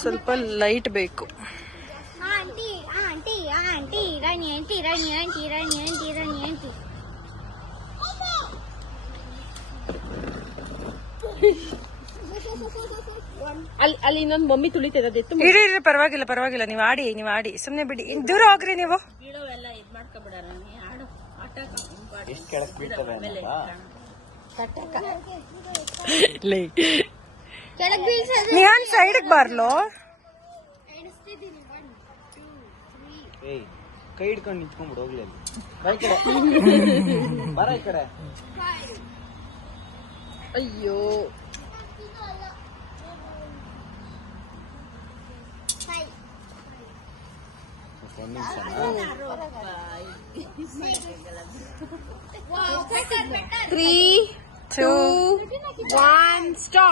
ಸ್ವಲ್ಪ ಲೈಟ್ ಬೇಕು. Aunty aunty aunty Rani aunty Rani aunty Rani aunty Rani aunty. ಅಲ್ಲಿ ಅಲ್ಲಿ ಇನ್ನೊಂದು ಮಮ್ಮಿ ತುಳಿತದ ಇರಿ ಇರಿ ಪರವಾಗಿಲ್ಲ ಪರವಾಗಿಲ್ಲ. ನೀವು ಆಡಿ ನೀವು ಆಡಿ. ಸುಮ್ನೆ ಬಿಡಿ. ಇನ್ ದೂರ ಹೋಗ್ರಿ ನೀವು. ಬೀಳೋವೆಲ್ಲ ನೀನ್ ಸೈಡ್ ಬಾರ್ಲೋ? ಕೈ ಹಿಡ್ಕೊಂಡು ನಿಂತ್ಕೊಂಡ್ಬಿಡು ಹೋಗ್ಲಿ ಅಲ್ಲಿ. ಬರ ಈ ಕಡೆ. ಅಯ್ಯೋ. ಫೈವ್ ಒಂದ್ ನಿಮಿಷ ತ್ರೀ ಟೂ ಒನ್ ಸ್ಟಾಪ್